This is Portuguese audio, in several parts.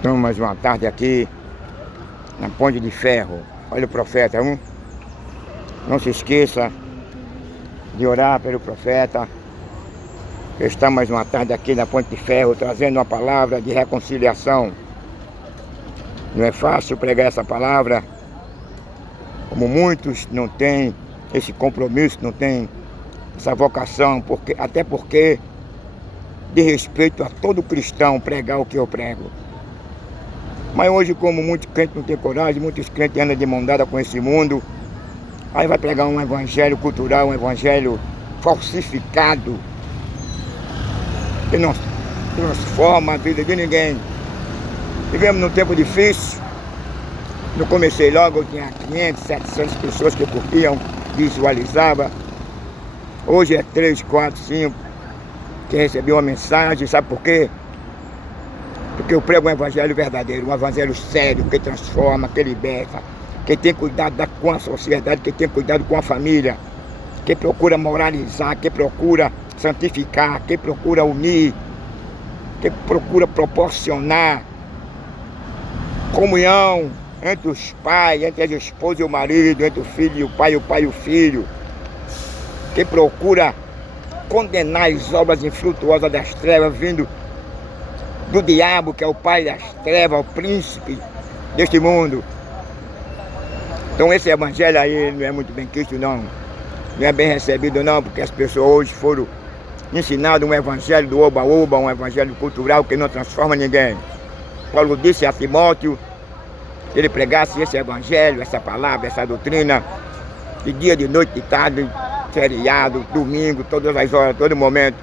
Estamos mais uma tarde aqui na Ponte de Ferro. Olha o profeta, não se esqueça de orar pelo profeta. Estamos mais uma tarde aqui na Ponte de Ferro trazendo uma palavra de reconciliação. Não é fácil pregar essa palavra, como muitos não têm esse compromisso, não têm essa vocação, até porque de respeito a todo cristão pregar o que eu prego. Mas hoje, como muitos crentes não têm coragem, muitos crentes andam de mão dada com esse mundo, aí vai pregar um evangelho cultural, um evangelho falsificado, que não transforma a vida de ninguém. Vivemos num tempo difícil. Eu comecei logo, eu tinha 500, 700 pessoas que curtiam, visualizava. Hoje é 3, 4, 5 que recebiam uma mensagem. Sabe por quê? Porque eu prego um evangelho verdadeiro, um evangelho sério, que transforma, que liberta, que tem cuidado com a sociedade, que tem cuidado com a família, que procura moralizar, que procura santificar, que procura unir, que procura proporcionar comunhão entre os pais, entre as esposas e o marido, entre o filho e o pai e o filho, que procura condenar as obras infrutuosas das trevas vindo do diabo, que é o pai das trevas, o príncipe deste mundo. Então esse evangelho aí não é muito bem quisto, não é bem recebido, não, porque as pessoas hoje foram ensinadas um evangelho do oba-oba, um evangelho cultural que não transforma ninguém. Paulo disse a Timóteo que ele pregasse esse evangelho, essa palavra, essa doutrina, de dia, de noite, de tarde, feriado, domingo, todas as horas, todo momento,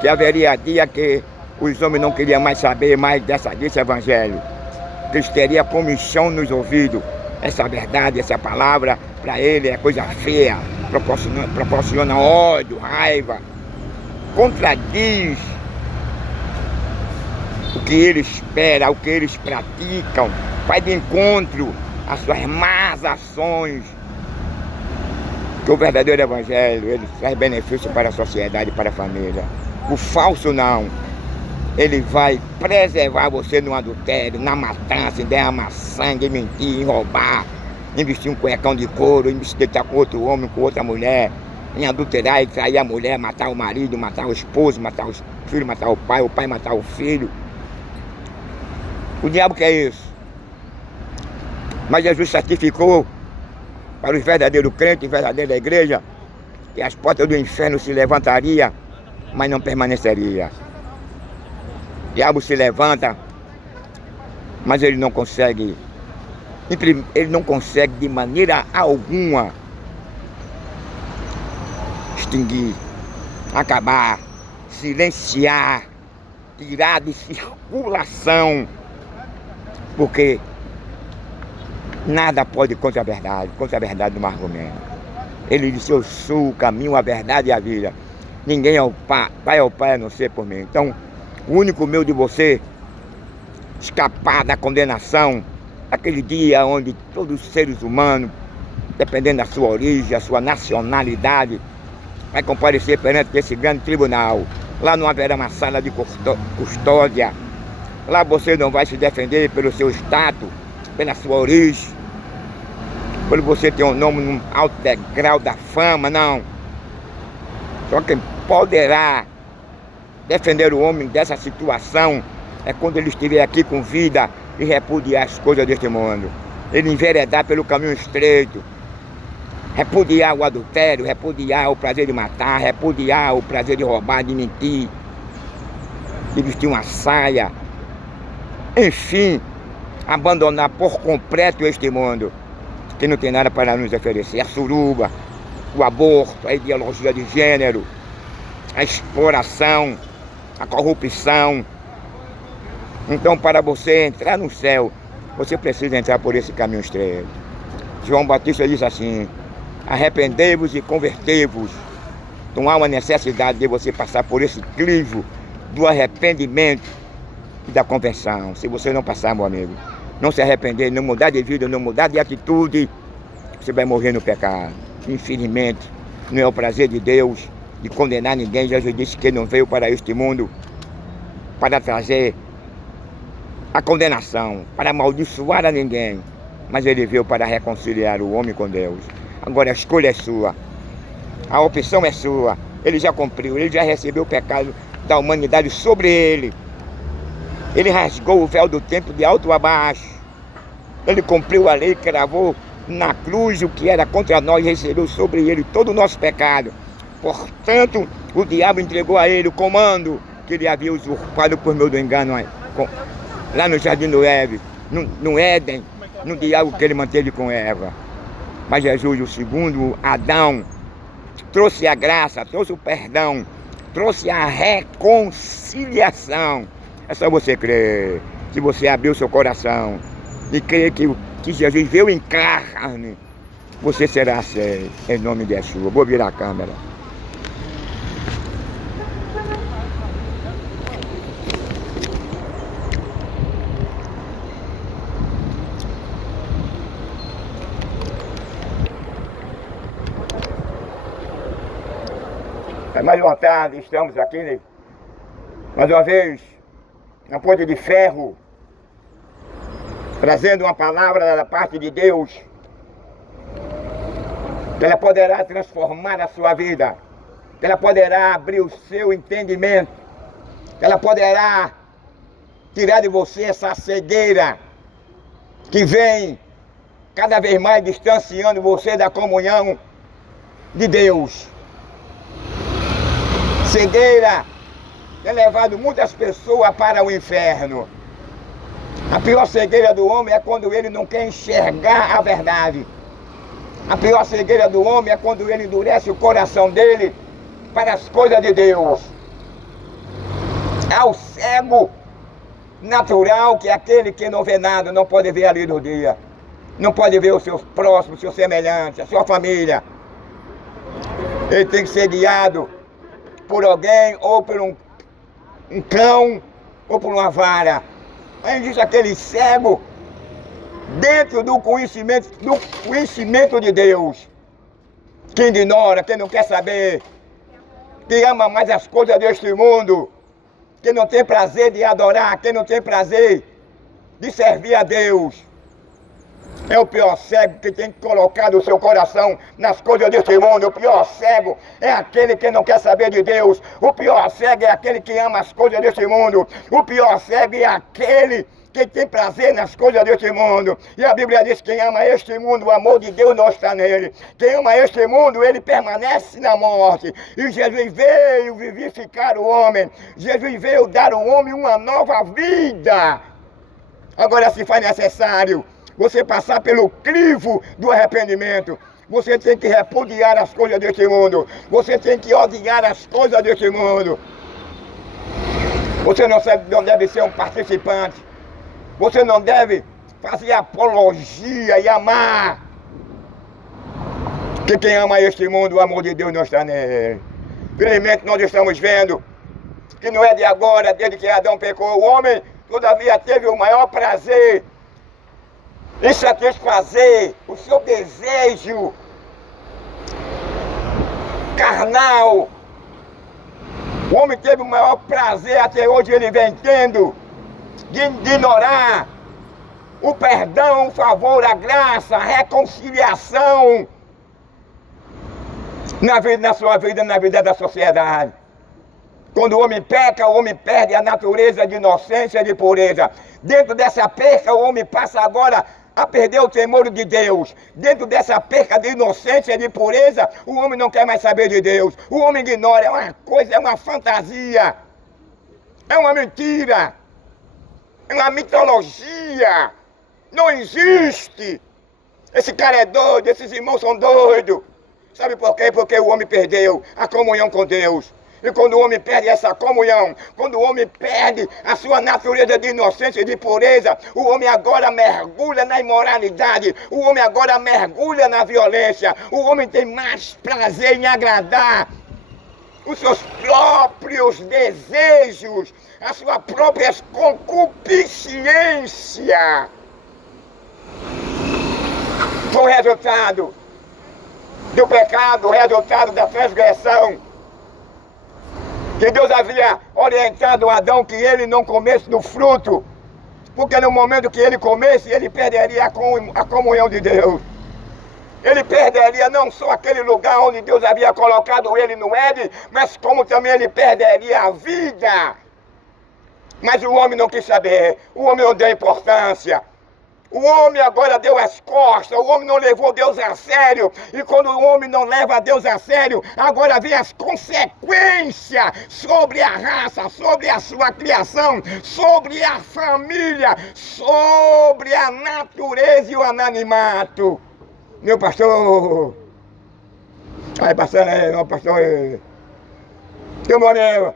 que haveria dia que os homens não queriam mais saber mais desse evangelho, que eles teriam comichão nos ouvidos. Essa verdade, essa palavra, para ele é coisa feia, proporciona ódio, raiva, contradiz o que ele espera, o que eles praticam, vai de encontro às suas más ações. Que o verdadeiro evangelho, ele traz benefício para a sociedade, para a família. O falso não. Ele vai preservar você no adultério, na matança, em derramar sangue, em mentir, em roubar, em vestir um cuecão de couro, em se deitar com outro homem, com outra mulher, em adulterar e trair a mulher, matar o marido, matar o esposo, matar os filhos, matar o pai matar o filho. O diabo quer isso. Mas Jesus certificou para os verdadeiros crentes, verdadeira igreja, que as portas do inferno se levantariam, mas não permaneceria. O diabo se levanta, mas ele não consegue de maneira alguma extinguir, acabar, silenciar, tirar de circulação, porque nada pode contra a verdade não argumenta. Ele disse: eu sou o caminho, a verdade e a vida. Ninguém vai ao Pai a não ser por mim. Então, o único meio de você escapar da condenação, aquele dia onde todos os seres humanos, dependendo da sua origem, da sua nacionalidade, vai comparecer perante esse grande tribunal. Lá não haverá uma sala de custódia. Lá você não vai se defender pelo seu status, pela sua origem, por você ter um nome num alto degrau da fama, não. Só quem poderá defender o homem dessa situação é quando ele estiver aqui com vida e repudiar as coisas deste mundo. Ele enveredar pelo caminho estreito, repudiar o adultério, repudiar o prazer de matar, repudiar o prazer de roubar, de mentir, de vestir uma saia, enfim, abandonar por completo este mundo que não tem nada para nos oferecer. A suruba, o aborto, a ideologia de gênero, a exploração, a corrupção. Então, para você entrar no céu, você precisa entrar por esse caminho estreito. João Batista diz assim: arrependei-vos e convertei-vos. Não há uma necessidade de você passar por esse crivo do arrependimento e da conversão. Se você não passar, meu amigo, não se arrepender, não mudar de vida, não mudar de atitude, você vai morrer no pecado. Infelizmente, não é o prazer de Deus de condenar ninguém. Jesus disse que não veio para este mundo para trazer a condenação, para amaldiçoar a ninguém, mas ele veio para reconciliar o homem com Deus. Agora a escolha é sua, a opção é sua. Ele já cumpriu, ele já recebeu o pecado da humanidade sobre ele. Ele rasgou o véu do templo de alto a baixo. Ele cumpriu a lei, cravou na cruz o que era contra nós, recebeu sobre ele todo o nosso pecado. Portanto, o diabo entregou a ele o comando que ele havia usurpado por meio do engano lá no jardim do Éden, no Éden, no diálogo que ele manteve com Eva. Mas Jesus, o segundo Adão, trouxe a graça, trouxe o perdão, trouxe a reconciliação. É só você crer, se você abrir o seu coração e crer que Jesus veio em carne, você será aceito, em nome de Yeshua. Vou virar a câmera. Mais uma tarde, estamos aqui, né? Mais uma vez, na Ponte de Ferro, trazendo uma palavra da parte de Deus, que ela poderá transformar a sua vida, que ela poderá abrir o seu entendimento, que ela poderá tirar de você essa cegueira que vem cada vez mais distanciando você da comunhão de Deus. Cegueira tem levado muitas pessoas para o inferno. A pior cegueira do homem é quando ele não quer enxergar a verdade. A pior cegueira do homem é quando ele endurece o coração dele para as coisas de Deus. Ao cego natural, que é aquele que não vê nada, não pode ver a luz do dia, não pode ver os seus próximos, os seus semelhantes, a sua família. Ele tem que ser guiado por alguém, ou por um cão, ou por uma vara. Aí existe aquele cego dentro do conhecimento de Deus, que ignora, que não quer saber, que ama mais as coisas deste mundo, que não tem prazer de adorar, que não tem prazer de servir a Deus. É o pior cego que tem que colocar o seu coração nas coisas deste mundo. O pior cego é aquele que não quer saber de Deus. O pior cego é aquele que ama as coisas deste mundo. O pior cego é aquele que tem prazer nas coisas deste mundo. E a Bíblia diz que quem ama este mundo, o amor de Deus não está nele. Quem ama este mundo, ele permanece na morte. E Jesus veio vivificar o homem. Jesus veio dar ao homem uma nova vida. Agora, se faz necessário você passar pelo crivo do arrependimento, você tem que repudiar as coisas deste mundo. Você tem que odiar as coisas deste mundo. Você não deve ser um participante. Você não deve fazer apologia e amar. Que quem ama este mundo, o amor de Deus não está nele. Felizmente nós estamos vendo que não é de agora, desde que Adão pecou, o homem todavia teve o maior prazer em satisfazer o seu desejo carnal. O homem teve o maior prazer, até hoje ele vem tendo, de ignorar o perdão, o favor, a graça, a reconciliação na sua vida, na vida da sociedade. Quando o homem peca, o homem perde a natureza de inocência e de pureza. Dentro dessa perca, o homem passa agora a perder o temor de Deus. Dentro dessa perca de inocência e de pureza, o homem não quer mais saber de Deus. O homem ignora, é uma coisa, é uma fantasia, é uma mentira, é uma mitologia. Não existe. Esse cara é doido, esses irmãos são doidos. Sabe por quê? Porque o homem perdeu a comunhão com Deus. E quando o homem perde essa comunhão, quando o homem perde a sua natureza de inocência e de pureza, o homem agora mergulha na imoralidade, o homem agora mergulha na violência, o homem tem mais prazer em agradar os seus próprios desejos, a sua própria concupiscência. Foi o resultado do pecado, o resultado da transgressão, que Deus havia orientado Adão que ele não comesse do fruto, Porque no momento que ele comesse, ele perderia a comunhão de Deus. Ele perderia não só aquele lugar onde Deus havia colocado ele no Éden, mas como também ele perderia a vida. Mas o homem não quis saber, o homem não deu importância. O homem agora deu as costas, o homem não levou Deus a sério. E quando o homem não leva Deus a sério, agora vem as consequências sobre a raça, sobre a sua criação, sobre a família, sobre a natureza e o anonimato. Meu pastor, ai pastor, não pastor, meu amigo,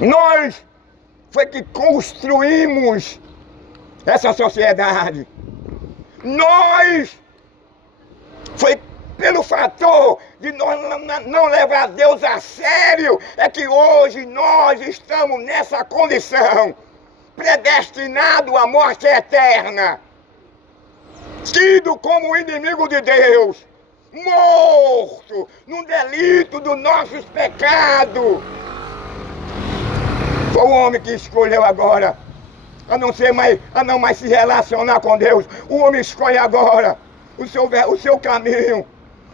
nós foi que construímos essa sociedade. Nós foi pelo fator de nós não levar Deus a sério, é que hoje nós estamos nessa condição, predestinado à morte eterna, tido como inimigo de Deus, morto no delito dos nossos pecados. Foi o homem que escolheu agora a não mais se relacionar com Deus. O homem escolhe agora o seu caminho,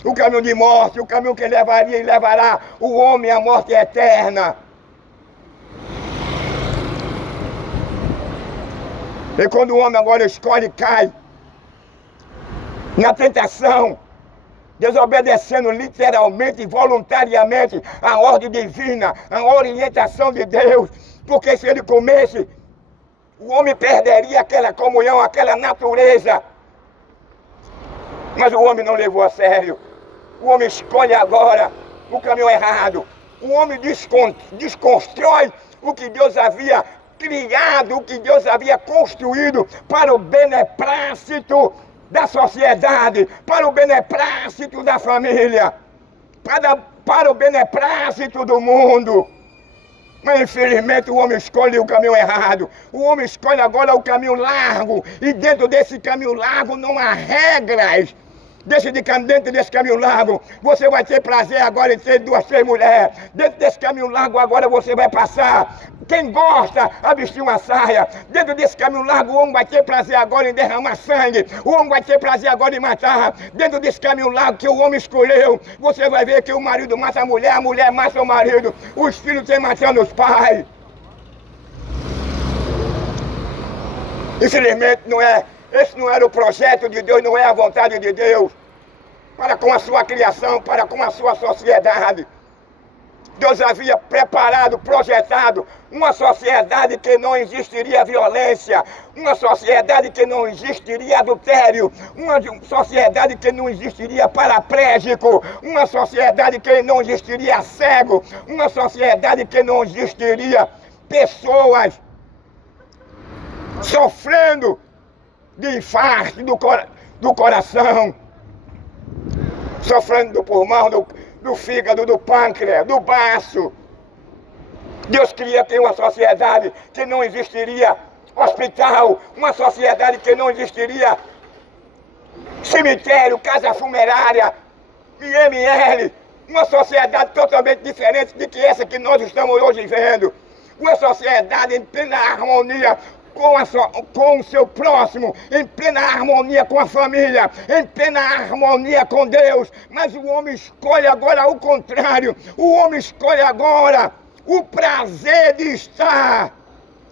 o caminho de morte, o caminho que levaria e levará o homem à morte eterna. E quando o homem agora escolhe, cai na tentação, desobedecendo literalmente e voluntariamente a ordem divina, a orientação de Deus, porque se ele comesse, o homem perderia aquela comunhão, aquela natureza. Mas o homem não levou a sério. O homem escolhe agora o caminho errado. O homem desconstrói o que Deus havia criado, o que Deus havia construído para o beneplácito da sociedade, para o beneplácito da família, para o beneplácito do mundo. Mas infelizmente o homem escolhe o caminho errado. O homem escolhe agora o caminho largo. E dentro desse caminho largo não há regras. Dentro desse caminho largo, você vai ter prazer agora em ter 2, 3 mulheres. Dentro desse caminho largo agora você vai passar. Quem gosta a vestir uma saia. Dentro desse caminho largo o homem vai ter prazer agora em derramar sangue. O homem vai ter prazer agora em matar. Dentro desse caminho largo que o homem escolheu, você vai ver que o marido mata a mulher mata o marido. Os filhos têm matando os pais. Infelizmente esse não era o projeto de Deus, não é a vontade de Deus para com a sua criação, para com a sua sociedade. Deus havia preparado, projetado uma sociedade que não existiria violência, uma sociedade que não existiria adultério, uma sociedade que não existiria paraplégico, uma sociedade que não existiria cego, uma sociedade que não existiria pessoas sofrendo de infarto do coração, sofrendo do pulmão, do fígado, do pâncreas, do baço. Deus queria ter uma sociedade que não existiria hospital, uma sociedade que não existiria cemitério, casa funerária, IML, uma sociedade totalmente diferente de que essa que nós estamos hoje vivendo. Uma sociedade em plena harmonia com o seu próximo, em plena harmonia com a família, em plena harmonia com Deus. Mas o homem escolhe agora o contrário. O homem escolhe agora o prazer de estar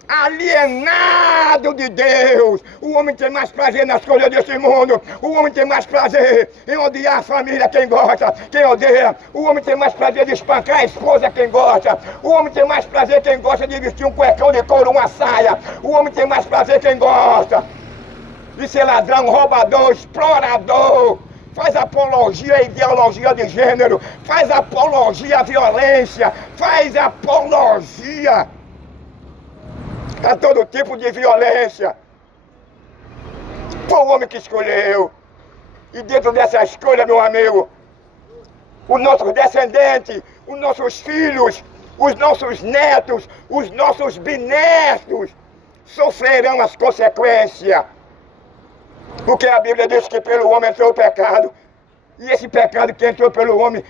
alienado de Deus. O homem tem mais prazer nas coisas desse mundo. O homem tem mais prazer em odiar a família, quem gosta, quem odeia. O homem tem mais prazer de espancar a esposa, quem gosta. O homem tem mais prazer quem gosta de vestir um cuecão de couro, uma saia. O homem tem mais prazer quem gosta de ser ladrão, roubador, explorador. Faz apologia à ideologia de gênero, faz apologia à violência, faz apologia a todo tipo de violência. Foi o homem que escolheu. E dentro dessa escolha, meu amigo, os nossos descendentes, os nossos filhos, os nossos netos, os nossos bisnetos sofrerão as consequências. Porque a Bíblia diz que pelo homem entrou o pecado. E esse pecado que entrou pelo homem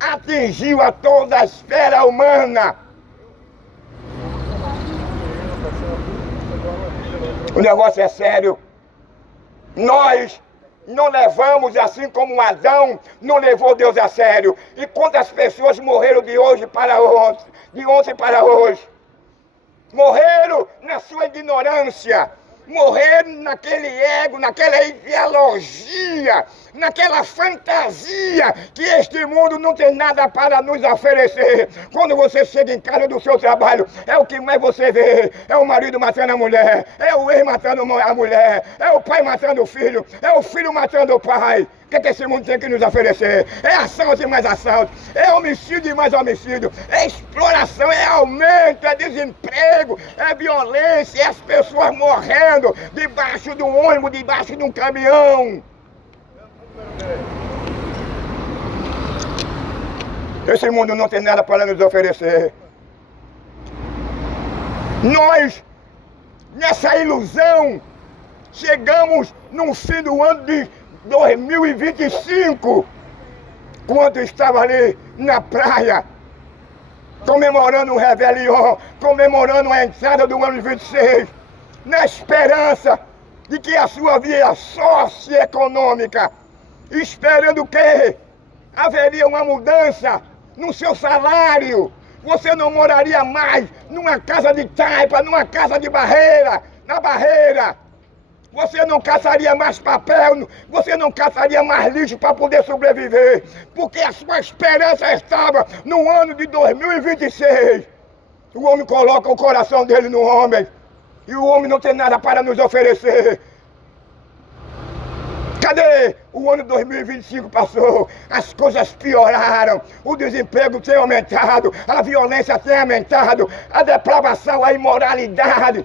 atingiu a toda a esfera humana. O negócio é sério. Nós não levamos assim como Adão não levou Deus a sério. E quantas pessoas morreram de hoje para ontem, de ontem para hoje? Morreram na sua ignorância. Morreram naquele ego, naquela ideologia, naquela fantasia que este mundo não tem nada para nos oferecer. Quando você chega em casa do seu trabalho, é o que mais você vê. É o marido matando a mulher, é o ex matando a mulher, é o pai matando o filho, é o filho matando o pai. O que esse mundo tem que nos oferecer? É assalto e mais assalto, é homicídio e mais homicídio, é exploração, é aumento, é desemprego, é violência, é as pessoas morrendo debaixo de um ônibus, debaixo de um caminhão. Esse mundo não tem nada para nos oferecer. Nós, nessa ilusão, chegamos no fim do ano de 2025, quando eu estava ali na praia, comemorando o Réveillon, comemorando a entrada do ano 26, na esperança de que a sua vida socioeconômica, esperando que haveria uma mudança no seu salário, você não moraria mais numa casa de taipa, numa casa de barreira, na barreira. Você não caçaria mais papel, você não caçaria mais lixo para poder sobreviver, porque a sua esperança estava no ano de 2026. O homem coloca o coração dele no homem, e o homem não tem nada para nos oferecer. Cadê? O ano 2025 passou, as coisas pioraram, o desemprego tem aumentado, a violência tem aumentado, a depravação, a imoralidade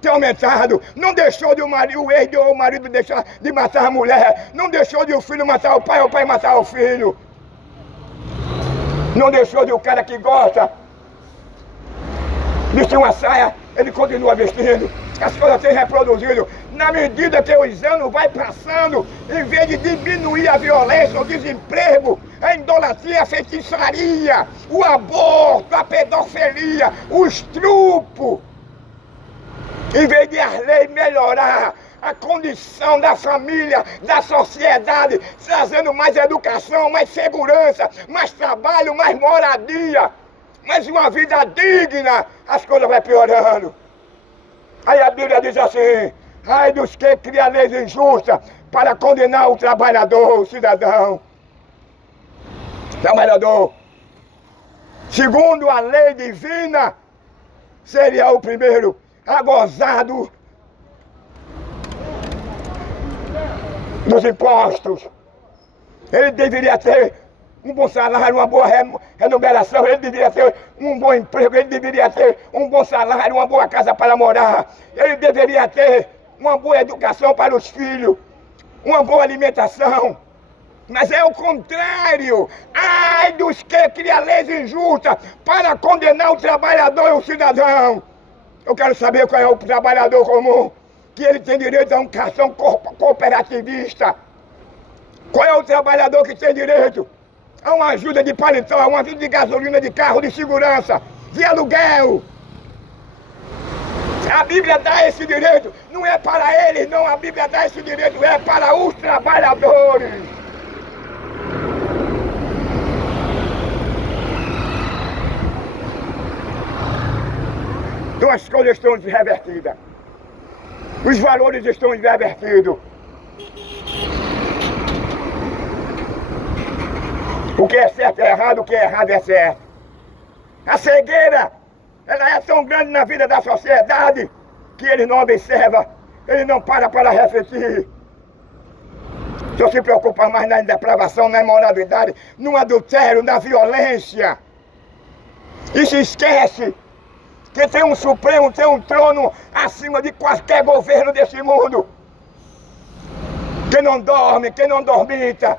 tem aumentado. Não deixou de o ex de o marido deixar de matar a mulher. Não deixou de o filho matar o pai matar o filho. Não deixou de o cara que gosta vestir uma saia, ele continua vestindo. As coisas têm reproduzido. Na medida que os anos vai passando, em vez de diminuir a violência, o desemprego, a idolatria, a feitiçaria, o aborto, a pedofilia, o estupro, em vez de as leis melhorar a condição da família, da sociedade, trazendo mais educação, mais segurança, mais trabalho, mais moradia, mais uma vida digna, as coisas vão piorando. Aí a Bíblia diz assim: ai dos que criam leis injustas para condenar o trabalhador, o cidadão. Trabalhador, segundo a lei divina, seria o primeiro a gozar dos impostos. Ele deveria ter um bom salário, uma boa remuneração, ele deveria ter um bom emprego, ele deveria ter um bom salário, uma boa casa para morar, ele deveria ter uma boa educação para os filhos, uma boa alimentação. Mas é o contrário. Ai dos que criam leis injustas para condenar o trabalhador e o cidadão. Eu quero saber qual é o trabalhador comum, que ele tem direito a um cartão cooperativista. Qual é o trabalhador que tem direito a uma ajuda de paletó, a uma ajuda de gasolina, de carro, de segurança, de aluguel? A Bíblia dá esse direito, não é para eles não, a Bíblia dá esse direito, é para os trabalhadores. Então as coisas estão revertidas. Os valores estão revertidos. O que é certo é errado, o que é errado é certo. A cegueira, ela é tão grande na vida da sociedade que ele não observa, ele não para refletir. Só se preocupa mais na depravação, na imoralidade, no adultério, na violência. E se esquece que tem um Supremo, tem um trono acima de qualquer governo desse mundo. Que não dorme, que não dormita,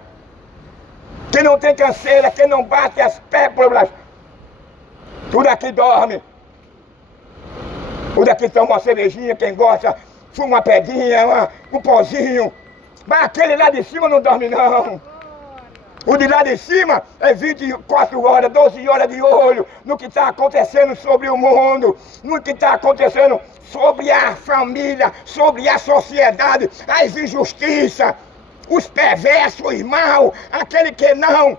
que não tem canseira, que não bate as pálpebras. Tudo aqui dorme. O daqui toma uma cervejinha, quem gosta, fuma uma pedrinha, um pozinho. Mas aquele lá de cima não dorme não. O de lá de cima é 24 horas, 12 horas de olho no que está acontecendo sobre o mundo, no que está acontecendo sobre a família, sobre a sociedade, as injustiças, os perversos, os maus, aquele que não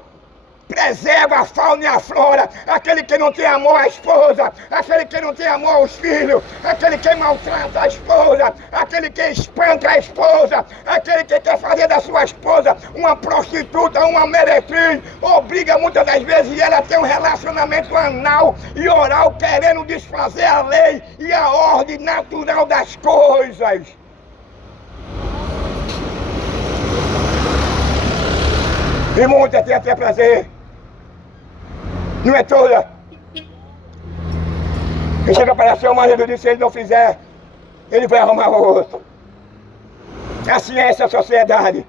preserva a fauna e a flora, aquele que não tem amor à esposa, aquele que não tem amor aos filhos, aquele que maltrata a esposa, aquele que espanca a esposa, aquele que quer fazer da sua esposa uma prostituta, uma meretriz, obriga muitas das vezes ela a ter um relacionamento anal e oral, querendo desfazer a lei e a ordem natural das coisas. E muitas têm até prazer. Não é toda. E chega para ser o marido disse, se ele não fizer, ele vai arrumar outro. Assim é essa sociedade.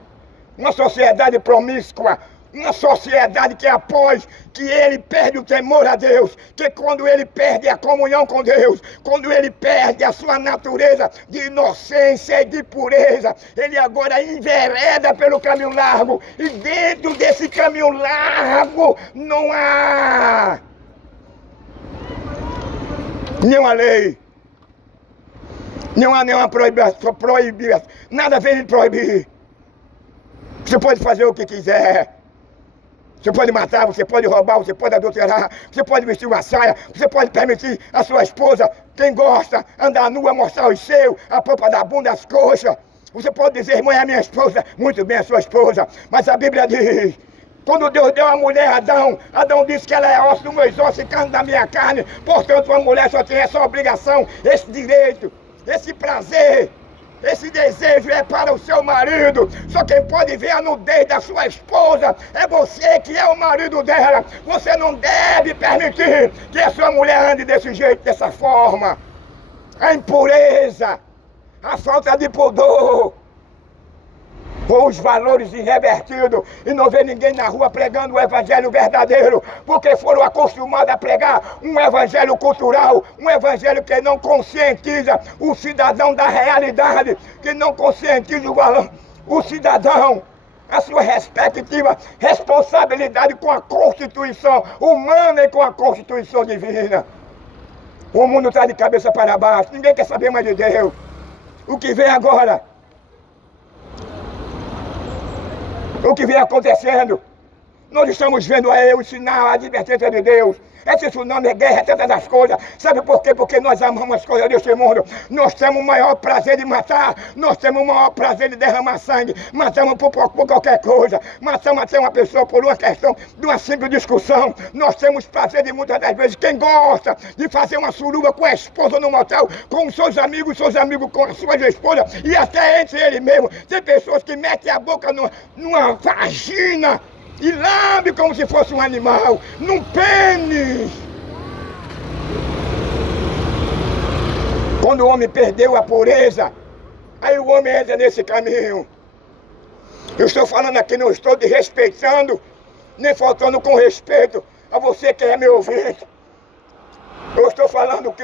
Uma sociedade promíscua. Uma sociedade que após que ele perde o temor a Deus, que quando ele perde a comunhão com Deus, quando ele perde a sua natureza de inocência e de pureza, ele agora envereda pelo caminho largo, e dentro desse caminho largo não há nenhuma lei, não há nenhuma proibição, nada vem lhe proibir. Você pode fazer o que quiser. Você pode matar, você pode roubar, você pode adulterar, você pode vestir uma saia, você pode permitir a sua esposa, quem gosta, andar nua, mostrar os seios, a polpa da bunda, as coxas. Você pode dizer, irmã, é minha esposa, muito bem, a sua esposa. Mas a Bíblia diz, quando Deus deu a mulher a Adão, Adão disse que ela é osso dos meus ossos e carne da minha carne. Portanto, uma mulher só tem essa obrigação, esse direito, esse prazer. Esse desejo é para o seu marido. Só quem pode ver a nudez da sua esposa é você que é o marido dela. Você não deve permitir que a sua mulher ande desse jeito, dessa forma. A impureza, a falta de pudor, ou os valores irrevertidos, e não vê ninguém na rua pregando o evangelho verdadeiro, porque foram acostumados a pregar um evangelho cultural, um evangelho que não conscientiza o cidadão da realidade, que não conscientiza o cidadão, a sua respectiva responsabilidade com a Constituição humana e com a Constituição divina. O mundo está de cabeça para baixo, ninguém quer saber mais de Deus. O que vem agora? O que vem acontecendo? Nós estamos vendo aí o sinal, a advertência de Deus. Esse tsunami é guerra, é tantas das coisas. Sabe por quê? Porque nós amamos as coisas deste mundo. Nós temos o maior prazer de matar. Nós temos o maior prazer de derramar sangue. Matamos por qualquer coisa. Matamos até uma pessoa por uma questão de uma simples discussão. Nós temos prazer de muitas das vezes. Quem gosta de fazer uma suruba com a esposa no motel, com os seus amigos com as suas esposas e até entre ele mesmo. Tem pessoas que metem a boca numa vagina e lambe como se fosse um animal, num pênis. Quando o homem perdeu a pureza, aí o homem entra nesse caminho. Eu estou falando aqui, não estou desrespeitando, nem faltando com respeito a você que é meu ouvinte. Eu estou falando que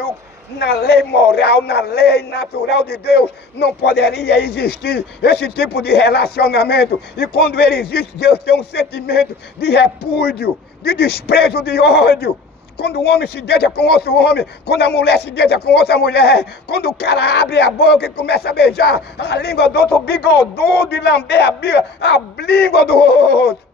na lei moral, na lei natural de Deus, não poderia existir esse tipo de relacionamento. E quando ele existe, Deus tem um sentimento de repúdio, de desprezo, de ódio. Quando o homem se deita com outro homem, quando a mulher se deita com outra mulher, quando o cara abre a boca e começa a beijar a língua do outro bigodudo e lamber a língua do outro.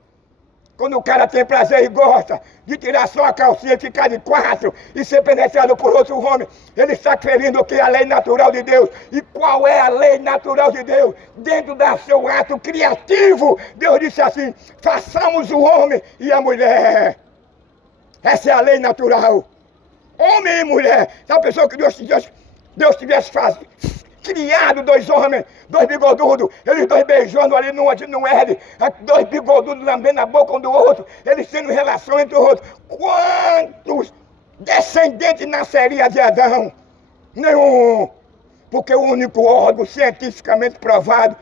Quando o cara tem prazer e gosta de tirar só a calcinha e ficar de quatro e ser penetrado por outro homem, ele está ferindo o que é a lei natural de Deus. E qual é a lei natural de Deus? Dentro do seu ato criativo, Deus disse assim, façamos o homem e a mulher. Essa é a lei natural. Homem e mulher. Sabe a pessoa que Deus tivesse criado dois homens, dois bigodudos, eles dois beijando ali no Éden, dois bigodudos lambendo a boca um do outro, eles tendo relação entre os outros. Quantos descendentes nasceria de Adão? Nenhum. Porque o único órgão cientificamente provado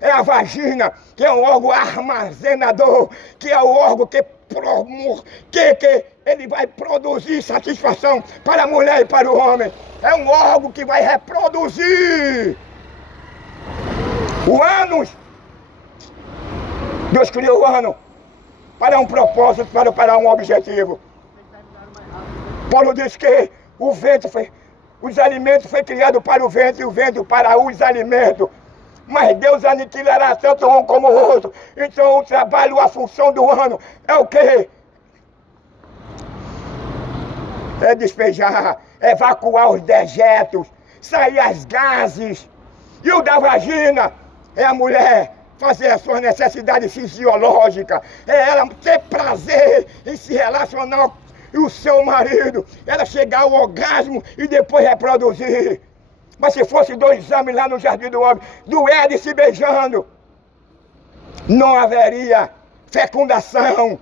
é a vagina, que é um órgão armazenador, que é o órgão que ele vai produzir satisfação para a mulher e para o homem. É um órgão que vai reproduzir. O ânus, Deus criou o ânus para um propósito, para um objetivo. Paulo diz que os alimentos foi criado para o vento e o vento para os alimentos. Mas Deus aniquilará tanto um como o outro. Então o trabalho, a função do ano é o quê? É despejar, evacuar os dejetos, sair as gases. E o da vagina é a mulher fazer a sua necessidade fisiológica. É ela ter prazer em se relacionar com o seu marido. Ela chegar ao orgasmo e depois reproduzir. Mas se fosse 2 homens lá no Jardim do Homem, do Éden se beijando, não haveria fecundação.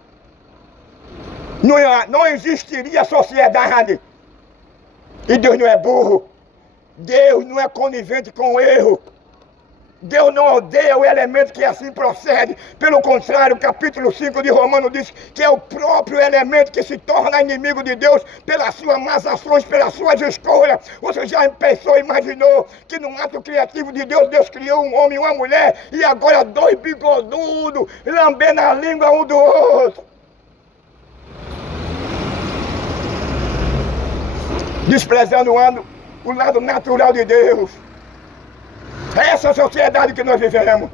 Não existiria sociedade. E Deus não é burro. Deus não é conivente com o erro. Deus não odeia o elemento que assim procede. Pelo contrário, o capítulo 5 de Romanos diz que é o próprio elemento que se torna inimigo de Deus pelas suas más ações, pelas suas escolhas. Você já pensou, imaginou que no ato criativo de Deus, Deus criou um homem e uma mulher e agora 2 bigodudos lambendo a língua um do outro. Desprezando o lado natural de Deus. É essa sociedade que nós vivemos.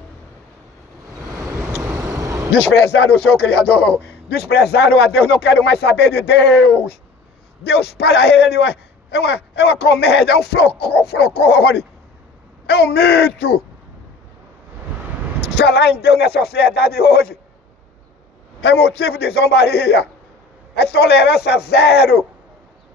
Desprezaram o seu Criador. Desprezaram a Deus. Não quero mais saber de Deus. Deus para ele é uma comédia, é um folclore. É um mito. Falar em Deus na sociedade hoje é motivo de zombaria. É tolerância zero.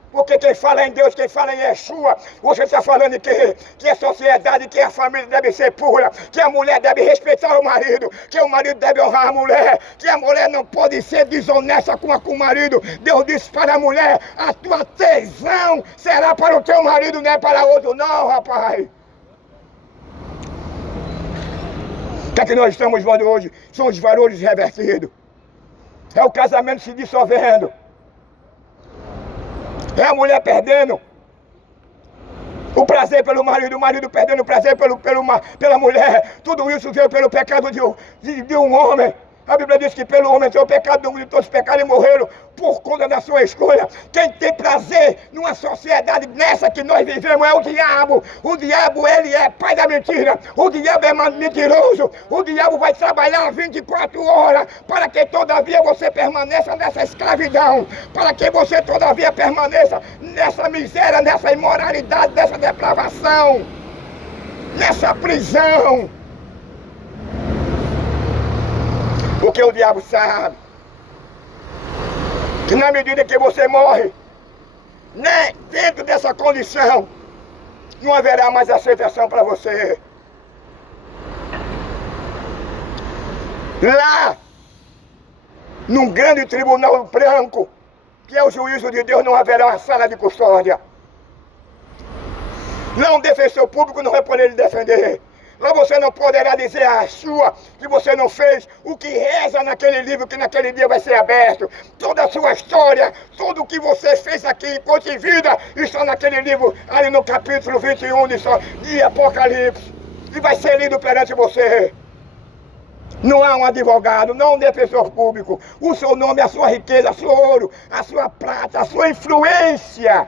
Porque quem fala em Deus, quem fala em Yeshua, você está falando que a sociedade, que a família deve ser pura, que a mulher deve respeitar o marido, que o marido deve honrar a mulher, que a mulher não pode ser desonesta com o marido. Deus disse para a mulher, a tua tesão será para o teu marido, não é para outro não, rapaz. O que é que nós estamos vendo hoje? São os valores revertidos. É o casamento se dissolvendo. É a mulher perdendo o prazer pelo marido, o marido perdendo o prazer pela mulher. Tudo isso veio pelo pecado de um homem. A Bíblia diz que pelo homem tem o pecado, de todos pecaram e morreram por conta da sua escolha. Quem tem prazer numa sociedade nessa que nós vivemos é o diabo. O diabo, ele é pai da mentira. O diabo é mentiroso. O diabo vai trabalhar 24 horas para que todavia você permaneça nessa escravidão. Para que você todavia permaneça nessa miséria, nessa imoralidade, nessa depravação, nessa prisão. Porque o diabo sabe que na medida que você morre, né, dentro dessa condição, não haverá mais aceitação para você. Lá, num grande tribunal branco, que é o juízo de Deus, não haverá uma sala de custódia. Lá um defensor público não vai poder lhe defender. Lá você não poderá dizer a sua que você não fez o que reza naquele livro que naquele dia vai ser aberto. Toda a sua história, tudo o que você fez aqui enquanto em vida, está naquele livro, ali no capítulo 21 de Apocalipse. E vai ser lido perante você. Não há um advogado, não um defensor público. O seu nome, a sua riqueza, o seu ouro, a sua prata, a sua influência.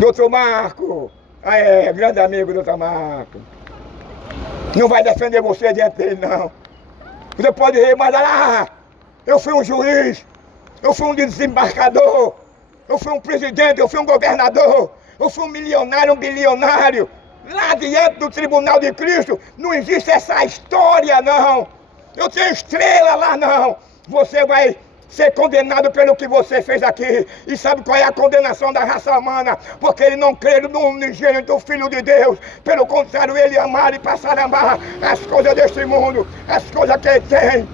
Doutor Marco. Grande amigo do Marco. Não vai defender você diante dele, não. Você pode rir, mas eu fui um juiz, eu fui um desembarcador, eu fui um presidente, eu fui um governador, eu fui um milionário, um bilionário. Lá diante do tribunal de Cristo, não existe essa história, não. Eu tenho estrela lá, não. Você vai ser condenado pelo que você fez aqui. E sabe qual é a condenação da raça humana? Porque ele não crê no unigênito do Filho de Deus. Pelo contrário, ele amar e passar a amar as coisas deste mundo, as coisas que ele tem.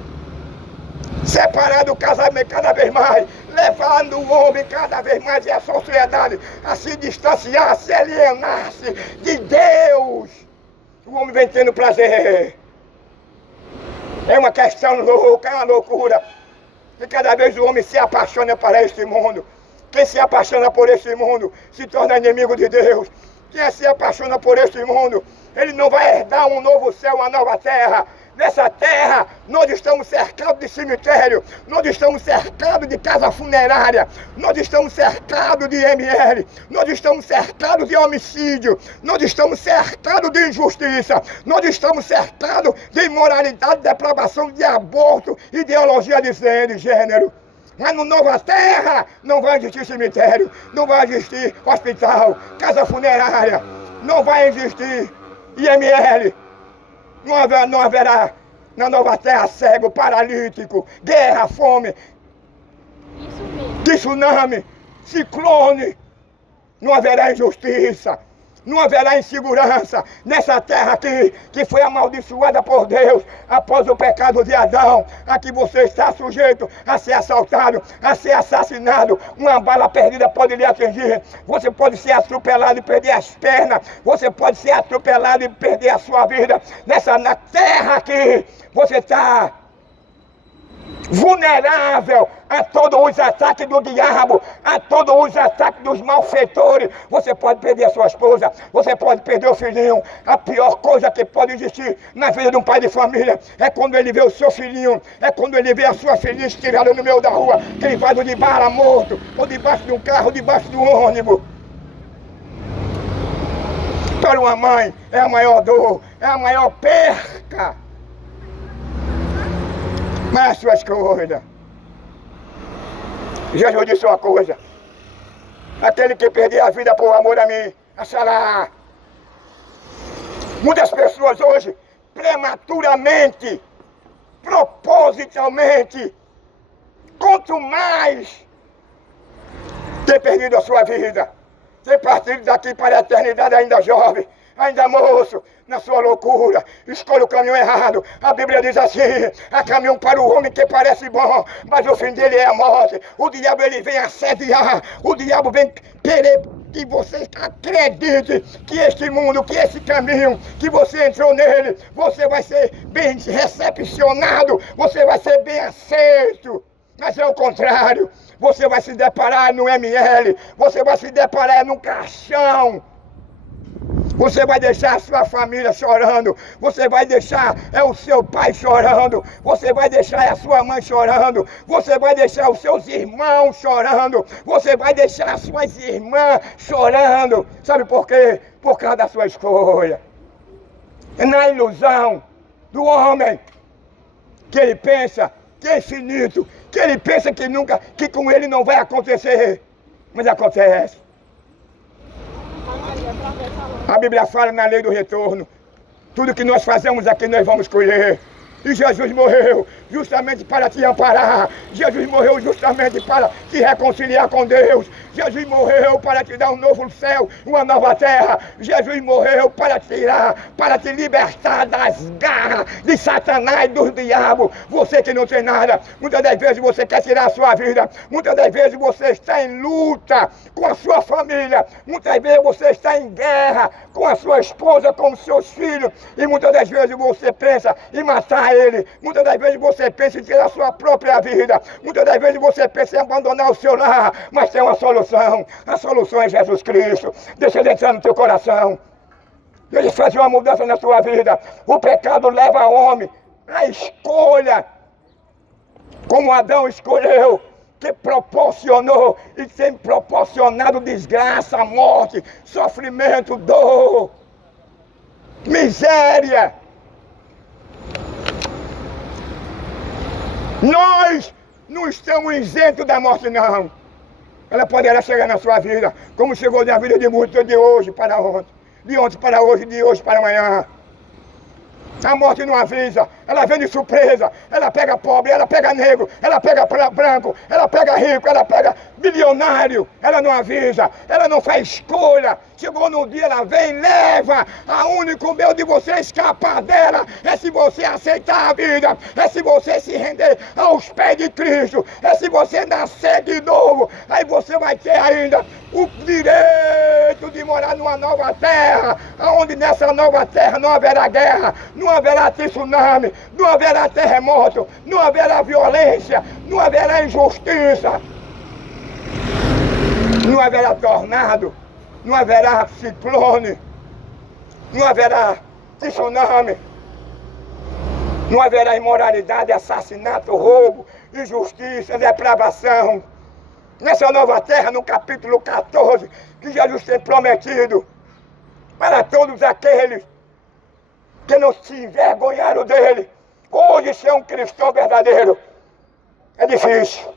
Separando o casamento cada vez mais, levando o homem cada vez mais e a sociedade a se distanciar, a se alienar-se de Deus. O homem vem tendo prazer. É uma questão louca, é uma loucura. E cada vez o homem se apaixona para este mundo. Quem se apaixona por este mundo se torna inimigo de Deus. Quem se apaixona por este mundo, ele não vai herdar um novo céu, uma nova terra. Nessa terra, nós estamos cercados de cemitério, nós estamos cercados de casa funerária, nós estamos cercados de IML, nós estamos cercados de homicídio, nós estamos cercados de injustiça, nós estamos cercados de imoralidade, depravação, de aborto, ideologia de gênero. Mas no Nova Terra não vai existir cemitério, não vai existir hospital, casa funerária, não vai existir IML. Não haverá na Nova Terra cego, paralítico, guerra, fome, tsunami, ciclone. Não haverá injustiça, não haverá insegurança nessa terra aqui, que foi amaldiçoada por Deus após o pecado de Adão. Aqui você está sujeito a ser assaltado, a ser assassinado. Uma bala perdida pode lhe atingir. Você pode ser atropelado e perder as pernas. Você pode ser atropelado e perder a sua vida. Na terra aqui, você está vulnerável a todos os ataques do diabo, a todos os ataques dos malfeitores. Você pode perder a sua esposa, você pode perder o filhinho. A pior coisa que pode existir na vida de um pai de família é quando ele vê o seu filhinho, é quando ele vê a sua filhinha estirada no meio da rua, crivado de bala, morto, ou debaixo de um carro, ou debaixo de um ônibus. Para uma mãe é a maior dor, é a maior perca. Mas as suas coisas. Jesus disse uma coisa: aquele que perder a vida por amor a mim, achará. Muitas pessoas hoje, prematuramente, propositalmente, quanto mais ter perdido a sua vida, ter partido daqui para a eternidade ainda jovem, ainda moço, na sua loucura, escolhe o caminho errado. A Bíblia diz assim: há caminho para o homem que parece bom, mas o fim dele é a morte. O diabo, ele vem assediar, o diabo vem querer que você acredite que este mundo, que esse caminho, que você entrou nele, você vai ser bem recepcionado, você vai ser bem aceito. Mas é o contrário, você vai se deparar no ML, você vai se deparar no caixão. Você vai deixar a sua família chorando, você vai deixar o seu pai chorando, você vai deixar a sua mãe chorando, você vai deixar os seus irmãos chorando, você vai deixar as suas irmãs chorando. Sabe por quê? Por causa da sua escolha. Na ilusão do homem, que ele pensa que é infinito, que ele pensa que nunca, que com ele não vai acontecer, mas acontece. A Bíblia fala na lei do retorno: tudo que nós fazemos aqui nós vamos colher. E Jesus morreu justamente para te amparar. Jesus morreu justamente para te reconciliar com Deus. Jesus morreu para te dar um novo céu, uma nova terra. Jesus morreu para tirar, para te libertar das garras de Satanás e dos diabos. Você que não tem nada, muitas das vezes você quer tirar a sua vida. Muitas das vezes você está em luta com a sua família. Muitas vezes você está em guerra com a sua esposa, com os seus filhos. E muitas das vezes você pensa em matar ele. Muitas das vezes você pensa em tirar a sua própria vida. Muitas das vezes você pensa em abandonar o seu lar. Mas tem uma solução. A solução é Jesus Cristo. Deixa ele entrar no teu coração. Ele faz uma mudança na sua vida. O pecado leva o homem à escolha, como Adão escolheu, que proporcionou e tem proporcionado desgraça, morte, sofrimento, dor, miséria. Nós não estamos isentos da morte, não. Ela poderá chegar na sua vida, como chegou na vida de muitos, de hoje para ontem, de ontem para hoje, de hoje para amanhã. A morte não avisa, ela vem de surpresa, ela pega pobre, ela pega negro, ela pega branco, ela pega rico, ela pega bilionário, ela não avisa, ela não faz escolha. Chegou no dia, ela vem e leva. A único meio de você escapar dela é se você aceitar a vida, é se você se render aos pés de Cristo, é se você nascer de novo. Aí você vai ter ainda o direito de morar numa nova terra, onde nessa nova terra não haverá guerra, não haverá tsunami, não haverá terremoto, não haverá violência, não haverá injustiça, não haverá tornado, não haverá ciclone, não haverá tsunami. Não haverá imoralidade, assassinato, roubo, injustiça, depravação. Nessa nova terra, no capítulo 14, que Jesus tem prometido para todos aqueles que não se envergonharam dele, hoje ser um cristão verdadeiro é difícil.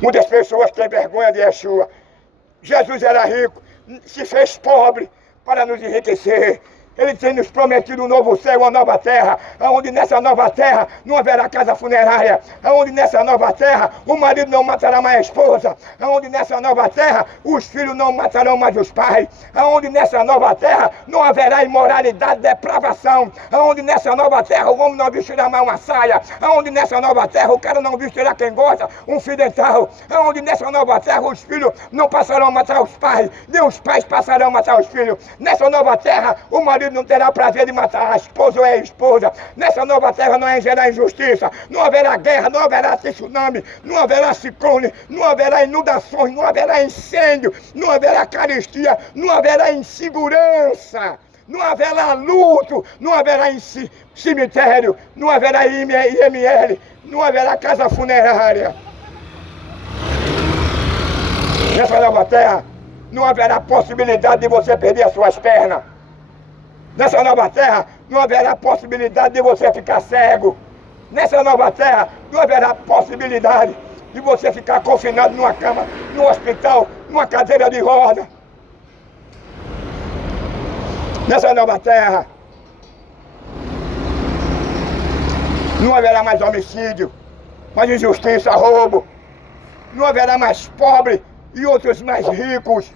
Muitas pessoas têm vergonha de Yeshua. Jesus era rico, se fez pobre para nos enriquecer. Ele tem nos prometido um novo céu, uma nova terra, onde nessa nova terra não haverá casa funerária, onde nessa nova terra o marido não matará mais a esposa, onde nessa nova terra os filhos não matarão mais os pais, onde nessa nova terra não haverá imoralidade, depravação, onde nessa nova terra o homem não vestirá mais uma saia, onde nessa nova terra o cara não vestirá quem gosta um fio dental, onde nessa nova terra os filhos não passarão a matar os pais, nem os pais passarão a matar os filhos. Nessa nova terra o marido não terá prazer de matar a esposa ou a esposa. Nessa nova terra não haverá injustiça, não haverá guerra, não haverá tsunami, não haverá ciclone, não haverá inundações, não haverá incêndio, não haverá carestia, não haverá insegurança, não haverá luto, não haverá cemitério, não haverá IML, não haverá casa funerária. Nessa nova terra não haverá possibilidade de você perder as suas pernas. Nessa nova terra não haverá possibilidade de você ficar cego. Nessa nova terra não haverá possibilidade de você ficar confinado numa cama, num hospital, numa cadeira de roda. Nessa nova terra não haverá mais homicídio, mais injustiça, roubo. Não haverá mais pobre e outros mais ricos.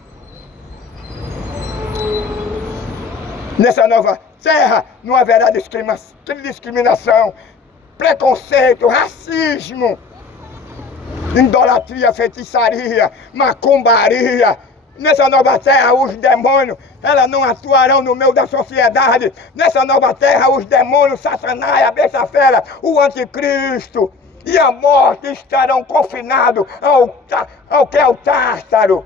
Nessa nova terra não haverá discriminação, preconceito, racismo, idolatria, feitiçaria, macumbaria. Nessa nova terra os demônios, elas não atuarão no meio da sociedade. Nessa nova terra os demônios, Satanás, a besta-fera, o anticristo e a morte estarão confinados ao que é o Tártaro.